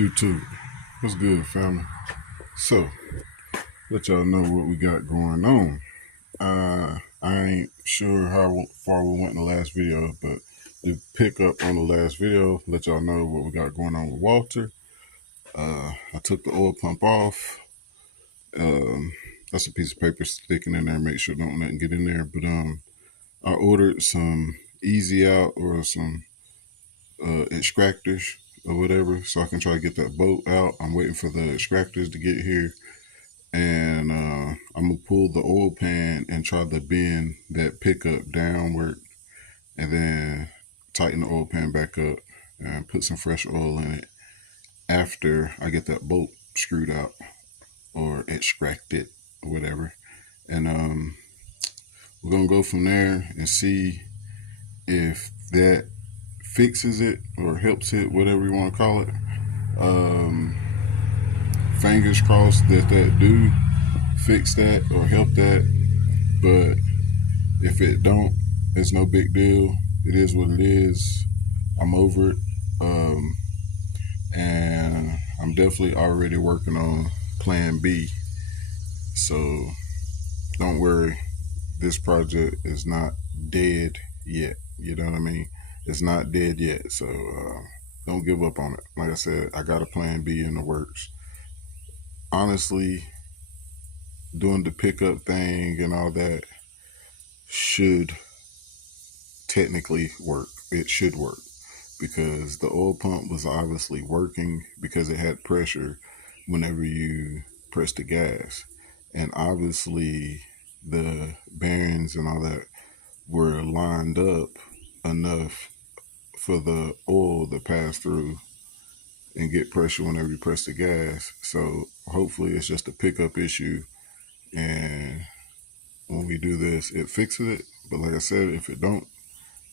YouTube, what's good, family? So, let y'all know what we got going on. I ain't sure how far we went in the last video, but to pick up on the last video, let y'all know what we got going on with Walter. I took the oil pump off. That's a piece of paper sticking in there. Make sure don't nothing get in there. But I ordered some easy out or some extractors or whatever, so I can try to get that bolt out. I'm waiting for the extractors to get here, and I'm gonna pull the oil pan and try to bend that pickup downward, and then tighten the oil pan back up and put some fresh oil in it after I get that bolt screwed out or extracted or whatever. And we're gonna go from there and see if that fixes it or helps it, whatever you want to call it. Fingers crossed that do fix that or help that. But if it don't, it's no big deal. It is what it is. I'm over it. And I'm definitely already working on plan B. So don't worry, this project is not dead yet. You know what I mean? It's not dead yet, so don't give up on it. Like I said, I got a plan B in the works. Honestly, doing the pickup thing and all that should technically work. It should work because the oil pump was obviously working because it had pressure whenever you press the gas. And obviously the bearings and all that were lined up enough for the oil to pass through and get pressure whenever you press the gas. So hopefully it's just a pickup issue, and when we do this, it fixes it. But like I said, if it don't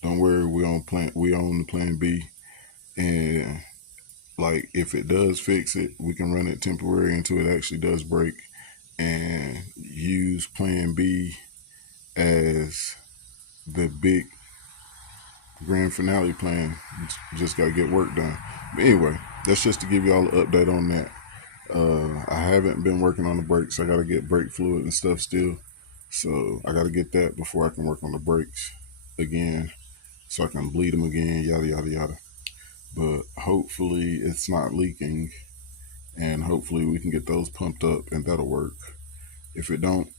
worry, we on the plan B. And like if it does fix it, we can run it temporary until it actually does break and use plan B as the big grand finale plan. Just gotta get work done. But anyway, that's just to give y'all an update on that. I haven't been working on the brakes. I gotta get brake fluid and stuff still, so I gotta get that before I can work on the brakes again, so I can bleed them again, yada yada yada. But hopefully it's not leaking, and hopefully we can get those pumped up and that'll work. If it don't,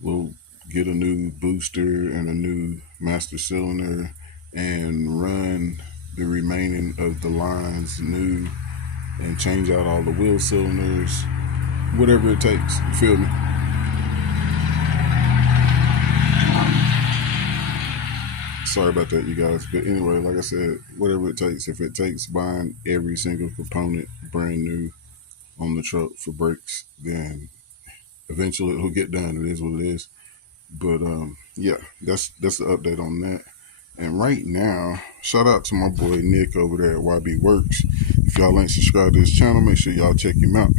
we'll get a new booster and a new master cylinder and run the remaining of the lines new and change out all the wheel cylinders, whatever it takes. You feel me? Sorry about that, you guys. But anyway, like I said, whatever it takes. If it takes buying every single component brand new on the truck for brakes, then eventually it'll get done. It is what it is. But yeah, that's the update on that. And right now, shout out to my boy Nick over there at YB Works. If y'all ain't subscribed to his channel, make sure y'all check him out.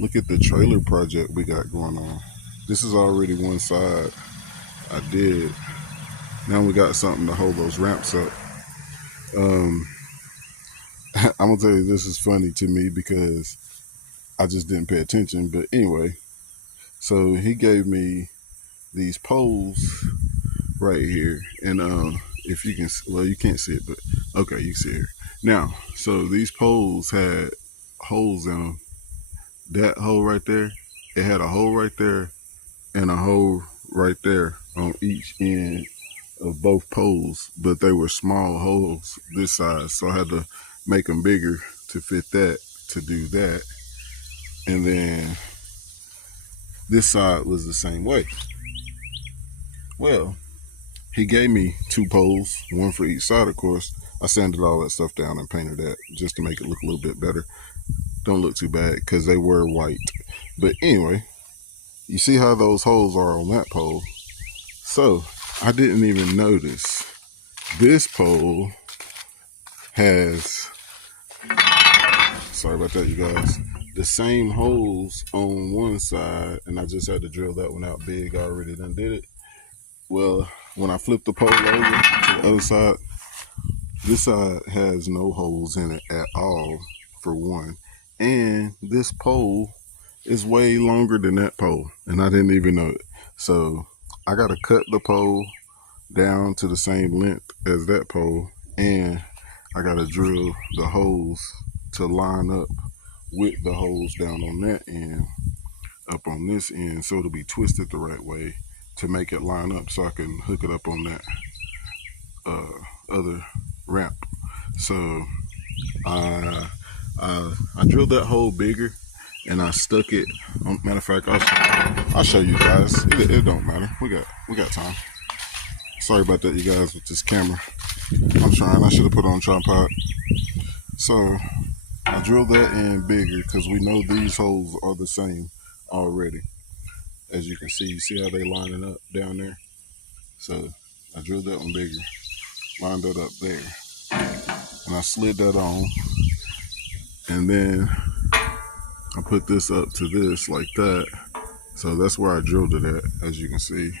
Look at the trailer project we got going on. This is already one side I did. Now we got something to hold those ramps up. I'm gonna tell you, this is funny to me because I just didn't pay attention. But anyway, so he gave me these poles right here, and if you can, well, you can't see it, but okay, you see it here now. So these poles had holes in them. That hole right there, it had a hole right there and a hole right there on each end of both poles, but they were small holes this size, so I had to make them bigger to fit that, to do that. And then this side was the same way. Well, he gave me 2 poles, one for each side, of course. I sanded all that stuff down and painted that just to make it look a little bit better. Don't look too bad because they were white. But anyway, you see how those holes are on that pole. So I didn't even notice this pole has, sorry about that, you guys, the same holes on one side, and I just had to drill that one out big. I already done did it. Well, when I flip the pole over to the other side, this side has no holes in it at all, for one. And this pole is way longer than that pole, and I didn't even know it. So I got to cut the pole down to the same length as that pole, and I got to drill the holes to line up with the holes down on that end, up on this end, so it'll be twisted the right way to make it line up so I can hook it up on that other ramp. So I drilled that hole bigger and I stuck it. Matter of fact, I'll show you guys. It don't matter. We got time. Sorry about that, you guys, with this camera. I'm trying. I should have put on tripod. So I drilled that in bigger because we know these holes are the same already. As you can see, you see how they lining up down there? So I drilled that one bigger, lined it up there, and I slid that on, and then I put this up to this like that. So that's where I drilled it at. As you can see,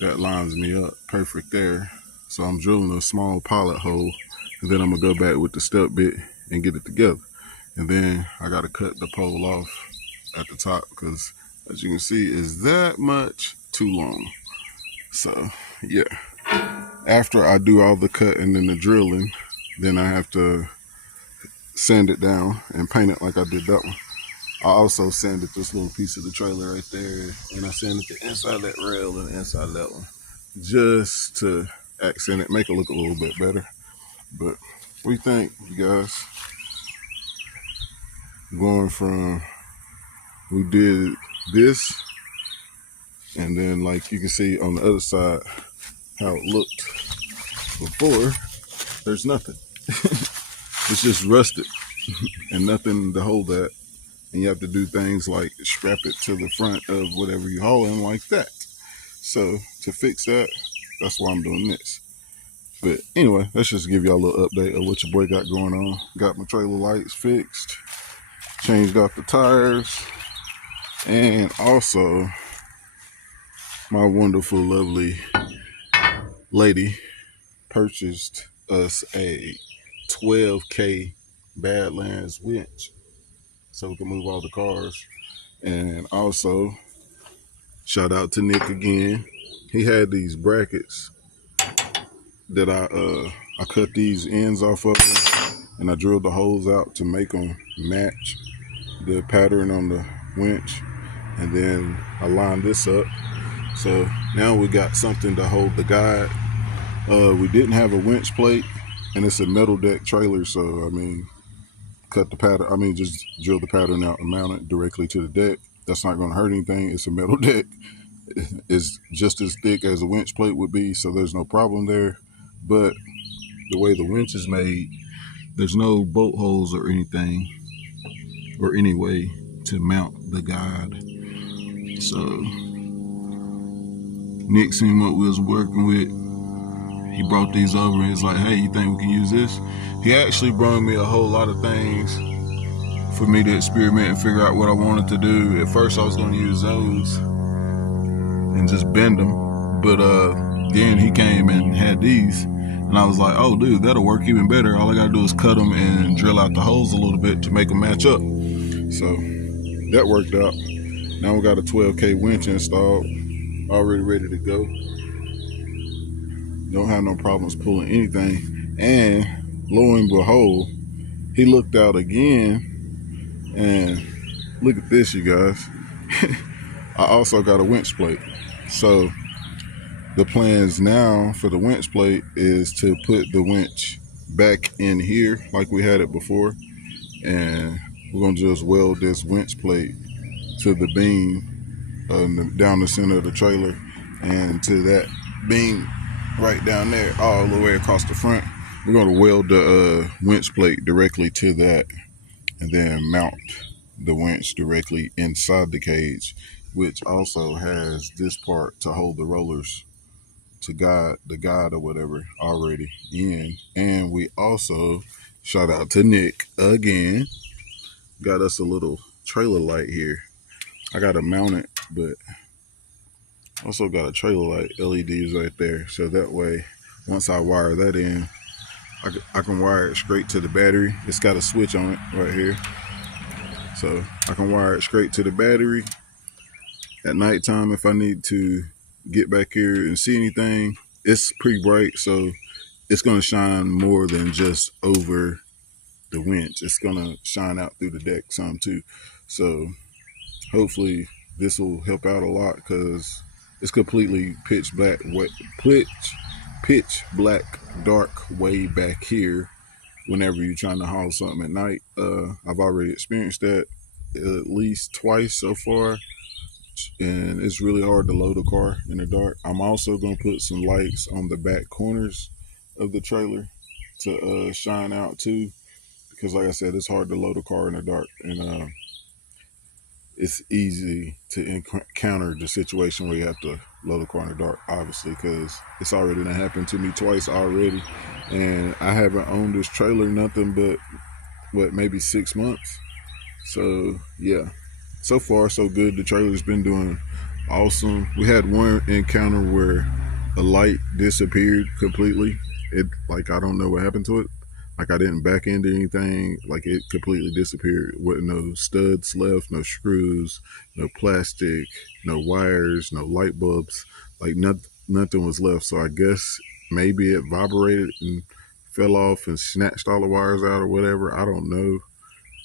that lines me up perfect there. So I'm drilling a small pilot hole, and then I'm gonna go back with the step bit and get it together. And then I gotta cut the pole off at the top because, as you can see, is that much too long. So yeah, after I do all the cutting and the drilling, then I have to sand it down and paint it like I did that one. I also sanded this little piece of the trailer right there, and I sanded the inside of that rail and the inside of that one, just to accent it, make it look a little bit better. But what do you think, you guys? Going from, we did this, and then like you can see on the other side how it looked before. There's nothing. It's just rusted and nothing to hold that. And you have to do things like strap it to the front of whatever you're hauling like that. So to fix that, that's why I'm doing this. But anyway, let's just give y'all a little update of what your boy got going on. Got my trailer lights fixed, changed out the tires, and also my wonderful, lovely lady purchased us a 12K Badlands winch so we can move all the cars. And also, shout out to Nick again. He had these brackets that I cut these ends off of them, and I drilled the holes out to make them match the pattern on the winch. And then I lined this up. So now we got something to hold the guide. We didn't have a winch plate, and it's a metal deck trailer. So, I mean, cut the pattern, just drill the pattern out and mount it directly to the deck. That's not going to hurt anything. It's a metal deck. It's just as thick as a winch plate would be, so there's no problem there. But the way the winch is made, there's no bolt holes or anything, or any way to mount the guide. So Nick seen what we was working with. He brought these over and he's like, hey, you think we can use this? He actually brought me a whole lot of things for me to experiment and figure out what I wanted to do. At first I was going to use those and just bend them, but then he came and had these, and I was like, oh dude, that'll work even better. All I gotta do is cut them and drill out the holes a little bit to make them match up. So that worked out. Now we got a 12K winch installed, already ready to go. Don't have no problems pulling anything. And lo and behold, he looked out again, and look at this, you guys. I also got a winch plate. So the plans now for the winch plate is to put the winch back in here like we had it before, and we're gonna just weld this winch plate to the beam down the center of the trailer, and to that beam right down there, all the way across the front. We're going to weld the winch plate directly to that, and then mount the winch directly inside the cage, which also has this part to hold the rollers to guide the guide or whatever already in. And we also, shout out to Nick again, got us a little trailer light here. I got to mount it, but also got a trailer light LEDs right there, so that way once I wire that in, I can wire it straight to the battery. It's got a switch on it right here, so I can wire it straight to the battery. At nighttime, if I need to get back here and see anything, it's pretty bright, so it's going to shine more than just over the winch. It's going to shine out through the deck some too. So hopefully this will help out a lot, because it's completely pitch black dark way back here whenever you're trying to haul something at night. I've already experienced that at least twice so far, and it's really hard to load a car in the dark. I'm also going to put some lights on the back corners of the trailer to shine out too, because like I said, it's hard to load a car in the dark, and it's easy to encounter the situation where you have to load a car in the dark, obviously, because it's already done happened to me twice already, and I haven't owned this trailer nothing but maybe 6 months. So yeah, so far so good. The trailer's been doing awesome. We had one encounter where a light disappeared completely. It, like, I don't know what happened to it. Like, I didn't back into anything. Like, it completely disappeared. Wasn't no studs left, no screws, no plastic, no wires, no light bulbs. Like, nothing was left. So I guess maybe it vibrated and fell off and snatched all the wires out or whatever. I don't know.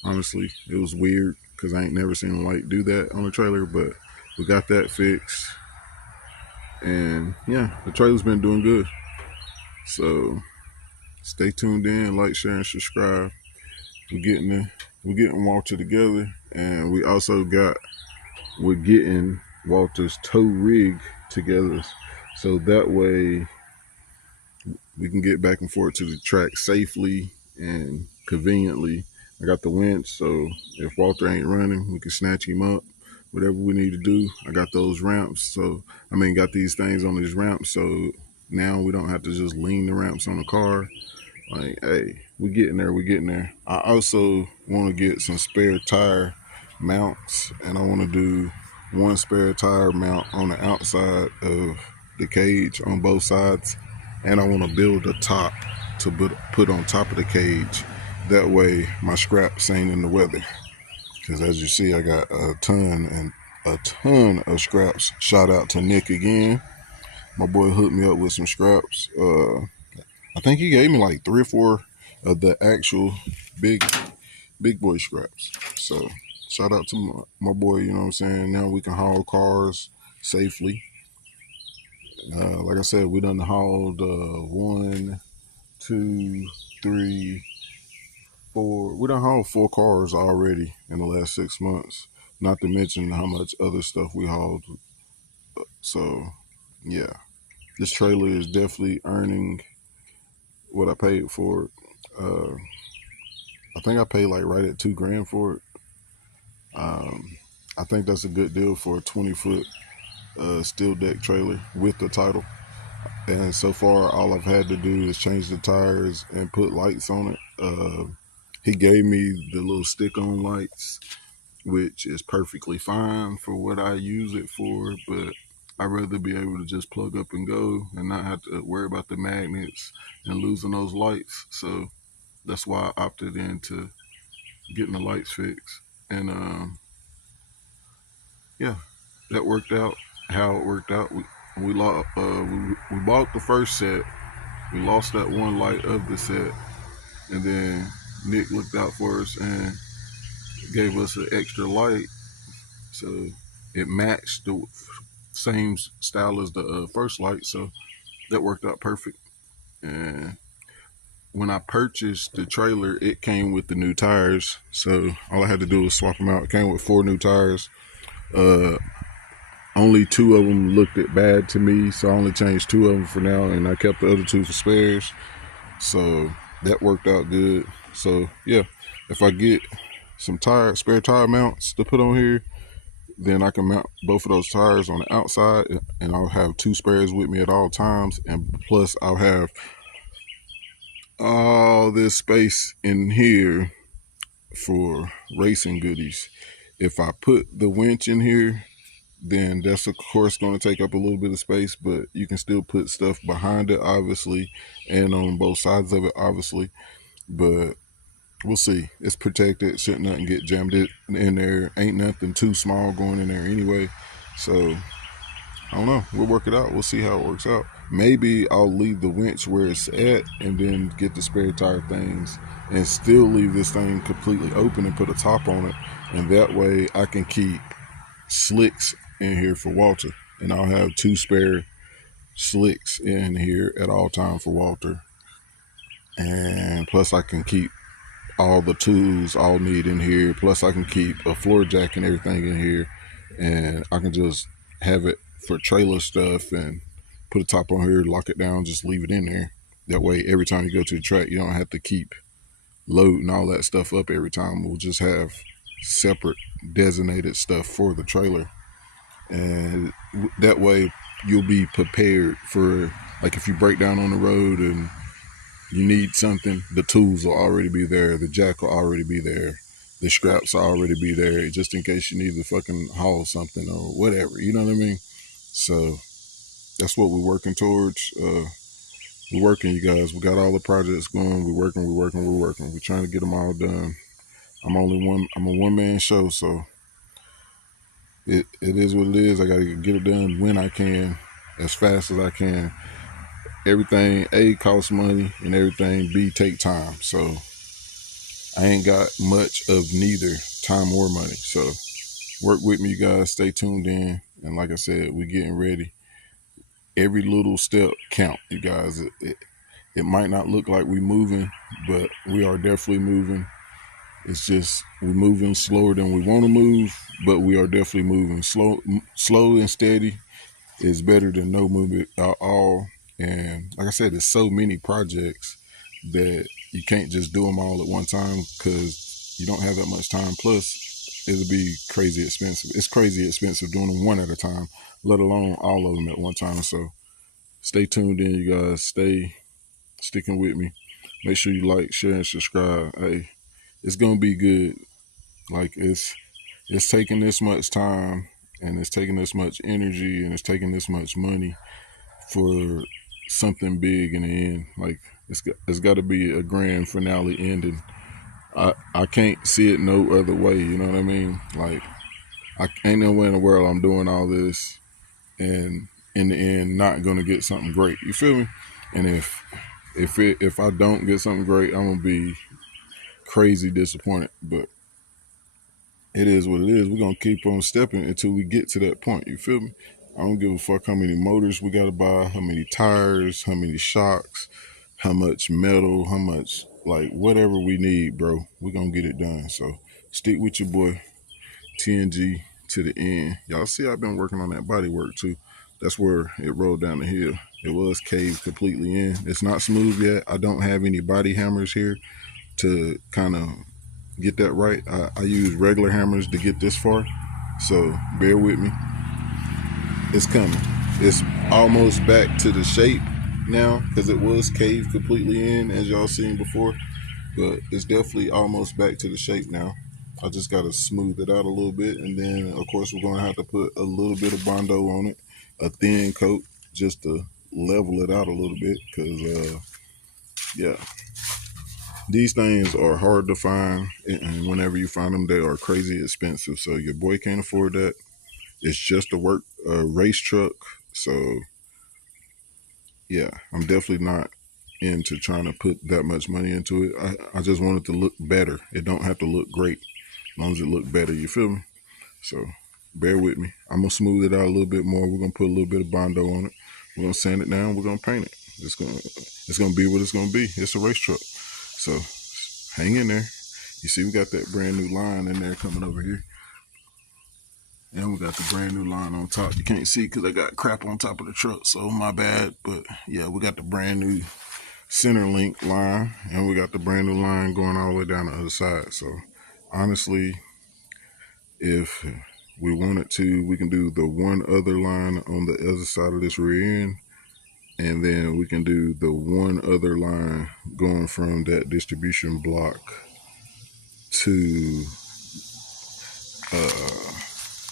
Honestly, it was weird, because I ain't never seen a light do that on a trailer, but we got that fixed. And yeah, the trailer's been doing good. So stay tuned in, like, share, and subscribe. We're getting Walter together, and we're getting Walter's tow rig together, so that way we can get back and forth to the track safely and conveniently. I got the winch, so if Walter ain't running, we can snatch him up, whatever we need to do. I got those ramps, got these things on these ramps, so now we don't have to just lean the ramps on the car. Like, hey, we're getting there. I also want to get some spare tire mounts, and I want to do one spare tire mount on the outside of the cage on both sides, and I want to build a top to put on top of the cage. That way my scraps ain't in the weather, because as you see, I got a ton of scraps. Shout out to Nick again. My boy hooked me up with some scraps. I think he gave me like 3 or 4 of the actual big boy scraps. So shout out to my boy, you know what I'm saying? Now we can haul cars safely. Like I said, we done hauled 1, 2, 3, 4. We done hauled 4 cars already in the last 6 months. Not to mention how much other stuff we hauled. So yeah, this trailer is definitely earning what I paid for it. I think I paid like right at $2,000 for it. I think that's a good deal for a 20-foot steel deck trailer with the title. And so far, all I've had to do is change the tires and put lights on it. He gave me the little stick-on lights, which is perfectly fine for what I use it for, but I'd rather be able to just plug up and go and not have to worry about the magnets and losing those lights. So that's why I opted into getting the lights fixed. And yeah, that worked out how it worked out. We bought the first set. We lost that one light of the set, and then Nick looked out for us and gave us an extra light, so it matched the same style as the first light. So that worked out perfect. And when I purchased the trailer, it came with the new tires, so all I had to do was swap them out. It came with 4 new tires. only two of them looked it bad to me, so I only changed two of them for now, and I kept the other two for spares. So that worked out good. So yeah, if I get some spare tire mounts to put on here, then I can mount both of those tires on the outside, and I'll have two spares with me at all times. And plus, I'll have all this space in here for racing goodies. If I put the winch in here, then that's of course going to take up a little bit of space, but you can still put stuff behind it, obviously, and on both sides of it, obviously. But we'll see. It's protected. Shouldn't nothing get jammed in there. Ain't nothing too small going in there anyway. So I don't know. We'll work it out. We'll see how it works out. Maybe I'll leave the winch where it's at and then get the spare tire things and still leave this thing completely open and put a top on it. And that way I can keep slicks in here for Walter. And I'll have two spare slicks in here at all time for Walter. And plus I can keep all the tools I'll need in here. Plus I can keep a floor jack and everything in here. And I can just have it for trailer stuff and put a top on here, lock it down, just leave it in there. That way every time you go to the track, you don't have to keep loading all that stuff up every time. We'll just have separate designated stuff for the trailer. And that way you'll be prepared for, like, if you break down on the road and you need something, the tools will already be there, the jack will already be there, the straps will already be there, just in case you need to fucking haul something or whatever, you know what I mean? So that's what we're working towards. We're working, you guys. We got all the projects going. We're working. We're trying to get them all done. I'm a one-man show, so it is what it is. I got to get it done when I can, as fast as I can. Everything, A, costs money, and everything, B, take time. So I ain't got much of neither time or money. So work with me, you guys. Stay tuned in. And like I said, we're getting ready. Every little step count, you guys. It might not look like we're moving, but we are definitely moving. It's just we're moving slower than we want to move, but we are definitely moving. Slow and steady is better than no movement at all. And like I said, there's so many projects that you can't just do them all at one time because you don't have that much time. Plus, it'll be crazy expensive. It's crazy expensive doing them one at a time, let alone all of them at one time. So stay tuned in, you guys. Stay sticking with me. Make sure you like, share, and subscribe. Hey, it's gonna be good. Like it's taking this much time, and it's taking this much energy, and it's taking this much money for something big in the end. Like it's got to be a grand finale ending. I can't see it no other way. You know what I mean? Like I ain't no way in the world I'm doing all this and in the end not gonna get something great. You feel me? And if I don't get something great, I'm gonna be crazy disappointed. But it is what it is. We're gonna keep on stepping until we get to that point. You feel me? I don't give a fuck how many motors we gotta buy, how many tires, how many shocks, how much metal, how much, like, whatever we need, bro. We're gonna get it done. So stick with your boy TNG to the end. Y'all see I've been working on that body work too. That's where it rolled down the hill. It was caved completely in. It's not smooth yet. I don't have any body hammers here to kind of get that right. I use regular hammers to get this far, so bear with me. It's coming. It's almost back to the shape now because it was caved completely in, as y'all seen before, but it's definitely almost back to the shape now. I just got to smooth it out a little bit, and then of course we're going to have to put a little bit of Bondo on it, a thin coat, just to level it out a little bit, because yeah, these things are hard to find, and whenever you find them, they are crazy expensive. So your boy can't afford that. It's just a race truck. So yeah, I'm definitely not into trying to put that much money into it. I just want it to look better. It don't have to look great, as long as it look better. You feel me? So bear with me. I'm gonna smooth it out a little bit more. We're gonna put a little bit of Bondo on it. We're gonna sand it down. We're gonna paint it. It's gonna be what it's gonna be. It's a race truck. So hang in there. You see, we got that brand new line in there coming over here. And we got the brand new line on top. You can't see because I got crap on top of the truck, so my bad. But yeah, we got the brand new center link line, and we got the brand new line going all the way down the other side. So honestly, if we wanted to, we can do the one other line on the other side of this rear end, and then we can do the one other line going from that distribution block to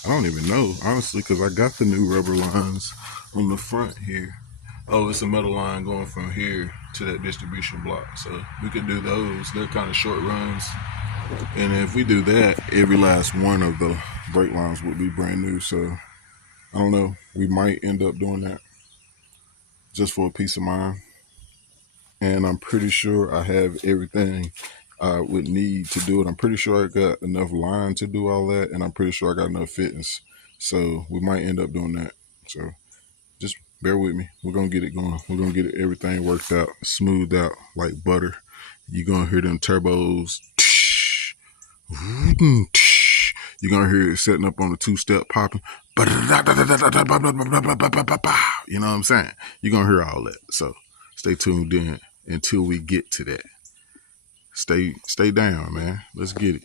I don't even know, honestly, because I got the new rubber lines on the front here. Oh, it's a metal line going from here to that distribution block. So we could do those. They're kind of short runs. And if we do that, every last one of the brake lines would be brand new. So I don't know. We might end up doing that just for a peace of mind. And I'm pretty sure I have everything I would need to do it. I'm pretty sure I got enough line to do all that, and I'm pretty sure I got enough fittings. So we might end up doing that. So just bear with me. We're going to get it going. We're going to get everything worked out, smoothed out like butter. You're going to hear them turbos. You're going to hear it setting up on the two-step popping. You know what I'm saying? You're going to hear all that. So stay tuned in until we get to that. Stay down, man. Let's get it.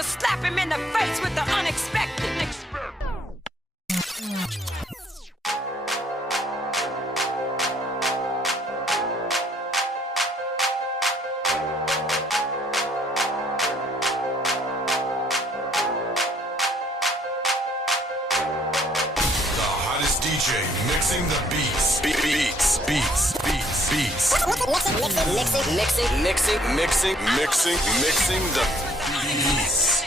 Slap him in the face with the unexpected. DJ mixing the beats. Beats. Mixing the beats.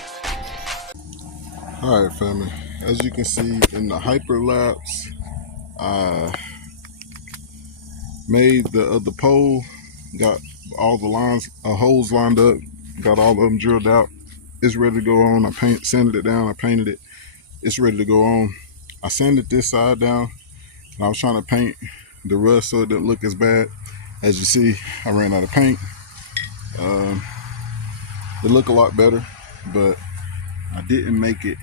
All right, family. As you can see in the hyperlapse, I made the pole, got all the lines, holes lined up, got all of them drilled out. It's ready to go on. Sanded it down. I painted it. It's ready to go on. I sanded this side down, and I was trying to paint the rust so it didn't look as bad. As you see, I ran out of paint. It looked a lot better, but I didn't make it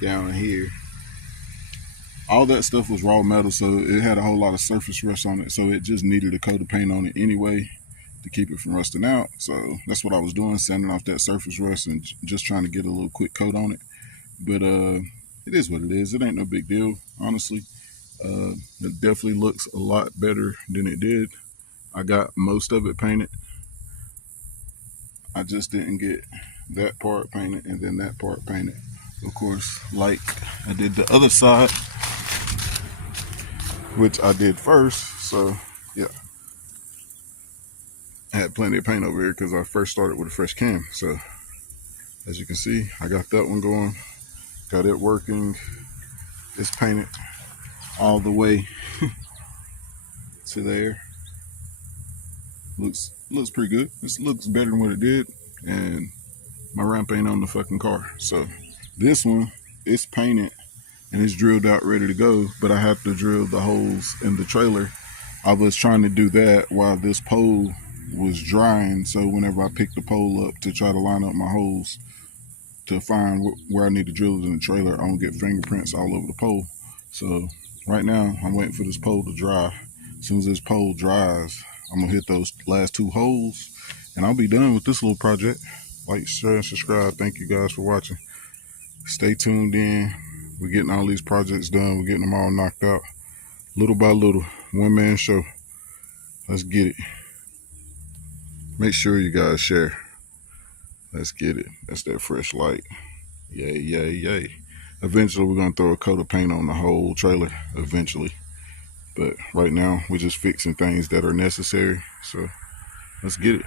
down here. All that stuff was raw metal, so it had a whole lot of surface rust on it, so it just needed a coat of paint on it anyway to keep it from rusting out. So that's what I was doing, sanding off that surface rust and just trying to get a little quick coat on it. But it is what it is. It ain't no big deal, honestly. It definitely looks a lot better than it did. I got most of it painted. I just didn't get that part painted and then that part painted. Of course, like I did the other side, which I did first. So yeah, I had plenty of paint over here because I first started with a fresh can. So as you can see, I got that one going, got it working. It's painted all the way to there. Looks pretty good. This looks better than what it did, and my ramp ain't on the fucking car. So this one, it's painted and it's drilled out, ready to go, but I have to drill the holes in the trailer. I was trying to do that while this pole was drying, so whenever I pick the pole up to try to line up my holes to find where I need to drill it in the trailer, I don't get fingerprints all over the pole. So right now, I'm waiting for this pole to dry. As soon as this pole dries, I'm gonna hit those last 2 holes, and I'll be done with this little project. Like, share, and subscribe. Thank you guys for watching. Stay tuned in. We're getting all these projects done. We're getting them all knocked out. Little by little. One-man show. Let's get it. Make sure you guys share. Let's get it. That's that fresh light. Yay, yay, yay. Eventually, we're going to throw a coat of paint on the whole trailer. Eventually. But right now, we're just fixing things that are necessary. So, let's get it.